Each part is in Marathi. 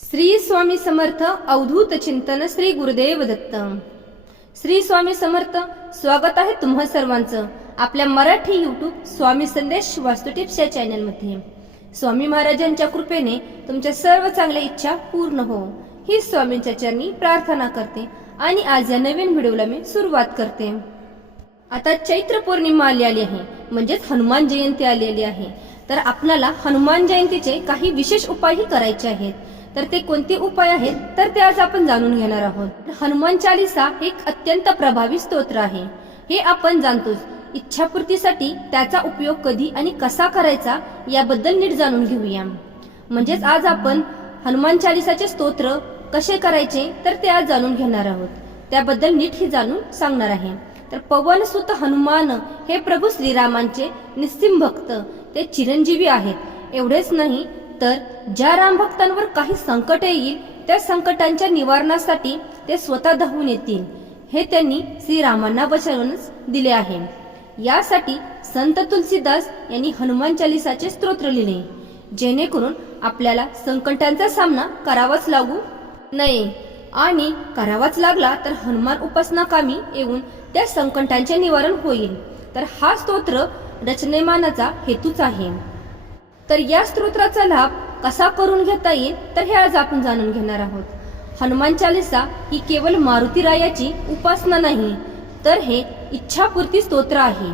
श्री स्वामी समर्थ अवधूत चिंतन श्री गुरुदेव दत्त. श्री स्वामी समर्थ स्वागत आहे तुम्हा सर्वांचं आपल्या मराठी युट्यूब स्वामी संदेश वास्तू टिप्स या चॅनलमध्ये स्वामी महाराजांच्या कृपेने तुमच्या सर्व चांगल्या इच्छा पूर्ण हो. ही स्वामींच्या चरणी प्रार्थना करते आणि आज या नवीन व्हिडिओला मी सुरुवात करते. आता चैत्र पौर्णिमा आलेली आहे म्हणजेच हनुमान जयंती आलेली आहे. तर आपल्याला हनुमान जयंतीचे काही विशेष उपायही करायचे आहेत. तर ते कोणते उपाय आहेत? तर ते आज आपण जाणून घेणार आहोत. हनुमान चालिसा हे एक अत्यंत प्रभावी स्तोत्र आहे. हे आपण जाणतोच. इच्छापूर्तीसाठी त्याचा उपयोग कधी आणि कसा करायचा याबद्दल नीट जाणून घेऊया. म्हणजेच आज आपण हनुमान चालिसाचे स्तोत्र कसे करायचे तर ते आज जाणून घेणार आहोत. त्याबद्दल नीट ही जाणून सांगणार आहे. तर पवन सुत हनुमान हे प्रभू श्रीरामांचे निस्सिम भक्त ते चिरंजीवी आहेत. एवढेच नाही तर ज्या रामभक्तांवर काही संकट येईल त्या संकटांच्या निवारणासाठी ते स्वतः धावून येतील. हे त्यांनी श्रीरामांना वचनच दिले आहे. यासाठी संत तुलसीदास यांनी हनुमान चालिसाचे स्तोत्र लिहिले. जेणेकरून आपल्याला संकटांचा सामना करावाच लागू नये. आणि करावाच लागला तर हनुमान उपासना कामी येऊन त्या संकटांचे निवारण होईल. तर हा स्तोत्र रचनेमानाचा हेतूच आहे. तर या स्तोत्राचा लाभ कसा करून घेता येईल? तर हे आज आपण जाणून घेणार आहोत. हनुमान चालिसा ही केवळ मारुती रायाची उपासना नाही तर हे इच्छापूर्ती स्तोत्र आहे.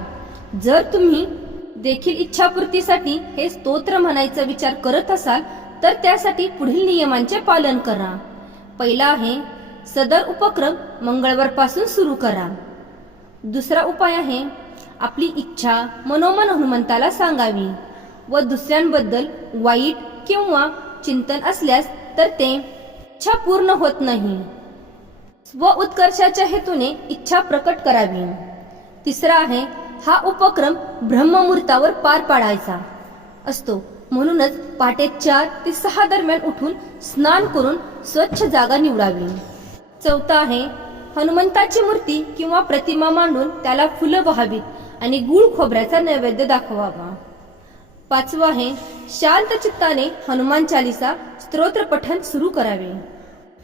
जर तुम्ही देखील इच्छापूर्तीसाठी हे स्तोत्र म्हणायचा विचार करत असाल तर त्यासाठी पुढील नियमांचे पालन करा. पहिला आहे सदर उपक्रम मंगळवारपासून सुरू करा. दुसरा उपाय आहे आपली इच्छा मनोमन हनुमंताला सांगावी. व दुसऱ्यांबद्दल वाईट किंवा चिंतन असल्यास तर ते इच्छा पूर्ण होत नाही. स्व उत्कर्षाच्या हेतूने इच्छा प्रकट करावी. तिसरा आहे हा उपक्रम ब्रह्ममुहूर्तावर पार पाडायचा असतो. म्हणूनच पहाटे चार ते सहा दरम्यान उठून स्नान करून स्वच्छ जागा निवडावी. चौथा आहे हनुमंताची मूर्ती किंवा प्रतिमा मांडून त्याला फुलं व्हावीत आणि गुळ खोबऱ्याचा नैवेद्य दाखवावा. पाचवा आहे शांत चित्ताने हनुमान चालिसा स्तोत्र पठन सुरू करावे.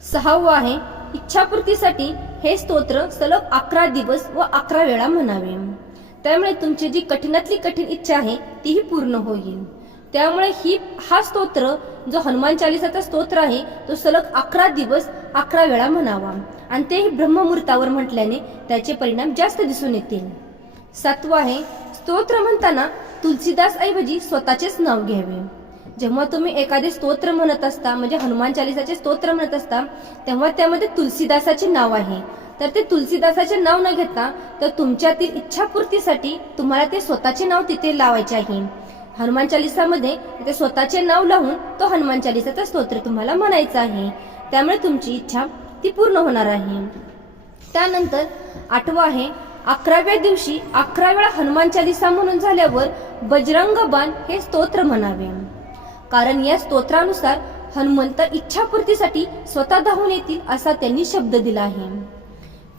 सहावं आहे इच्छापूर्तीसाठी हे स्तोत्र सलग अकरा दिवस व अकरा वेळा म्हणावे. त्यामुळे तुमची जी कठीणातली कठीण इच्छा आहे तीही पूर्ण होईल. त्यामुळे ही हा स्तोत्र जो हनुमान चालिसाचा स्तोत्र आहे तो सलग अकरा दिवस अकरा वेळा म्हणावा. आणि तेही ब्रह्ममुहूर्तावर म्हटल्याने त्याचे परिणाम जास्त दिसून येतील. सातवं आहे स्तोत्र म्हणताना तुलसीदास ऐवजी स्वतःचेच नाव घ्यावे. जेव्हा तुम्ही एखादे स्तोत्र म्हणत असता म्हणजे हनुमान चालिसाचे स्तोत्र म्हणत असता तेव्हा त्यामध्ये तुलसीदासाचे नाव आहे. तर ते तुलसीदासाचे नाव न घेता तर तुमच्यातील इच्छापूर्तीसाठी तुम्हाला ते स्वतःचे नाव तिथे लावायचे आहे. हनुमान चालिसामध्ये ते स्वतःचे नाव लावून तो हनुमान चालिसाचा स्तोत्र तुम्हाला म्हणायचा आहे. त्यामुळे तुमची इच्छा ती पूर्ण होणार आहे. त्यानंतर आठवं आहे अकराव्या दिवशी अकरा वेळा हनुमान चालिसा म्हणून झाल्यावर बजरंग बाण हे स्तोत्र म्हणावे. कारण या स्तोत्रानुसार हनुमंत इच्छापूर्तीसाठी स्वतः धावून येतील असा त्यांनी शब्द दिला आहे.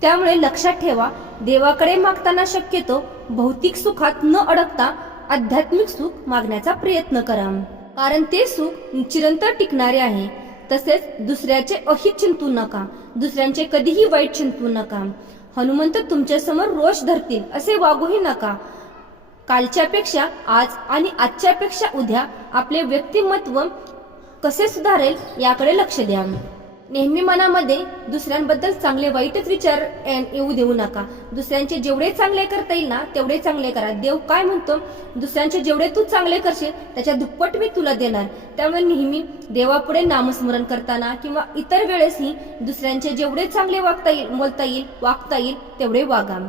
त्यामुळे लक्षात ठेवा देवाकडे मागताना शक्यतो भौतिक सुखात न अडकता आध्यात्मिक सुख मागण्याचा प्रयत्न करा. कारण ते सुख चिरंतर टिकणारे आहे. तसेच दुसऱ्याचे अहित चिंतू नका. दुसऱ्यांचे कधीही वाईट चिंतू नका. हनुमंत तुमच्यासमोर रोष धरतील असे वागूही नका. कालच्यापेक्षा आज आणि आजच्यापेक्षा उद्या आपले व्यक्तिमत्व कसे सुधारेल याकडे लक्ष द्या नेहमी मनामध्ये दुसऱ्यांबद्दल चांगले वाईटच विचार येऊ देऊ नका. दुसऱ्यांचे जेवढे चांगले करता येईल ना तेवढे चांगले करा. देव काय म्हणतो? दुसऱ्यांचे जेवढे तू चांगले करशील त्याच्या दुप्पट मी तुला देणार. त्यामुळे नेहमी देवापुढे नामस्मरण करताना किंवा इतर वेळेसही दुसऱ्यांचे जेवढे चांगले वागता येईल बोलता येईल वागता येईल तेवढे वागा.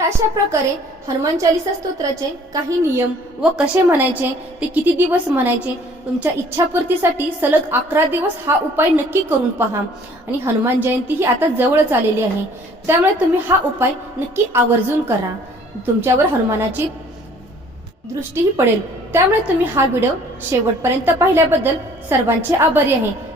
अशा प्रकारे हनुमान चालिसा स्तोत्राचे काही नियम व कसे म्हणायचे ते किती दिवस म्हणायचे तुमच्या इच्छापूर्तीसाठी सलग अकरा दिवस हा उपाय नक्की करून पहा. आणि हनुमान जयंती ही आता जवळच आलेली आहे. त्यामुळे तुम्ही हा उपाय नक्की आवर्जून करा. तुमच्यावर हनुमानाची दृष्टीही पडेल. त्यामुळे तुम्ही हा व्हिडिओ शेवटपर्यंत पाहिल्याबद्दल सर्वांचे आभारी आहे.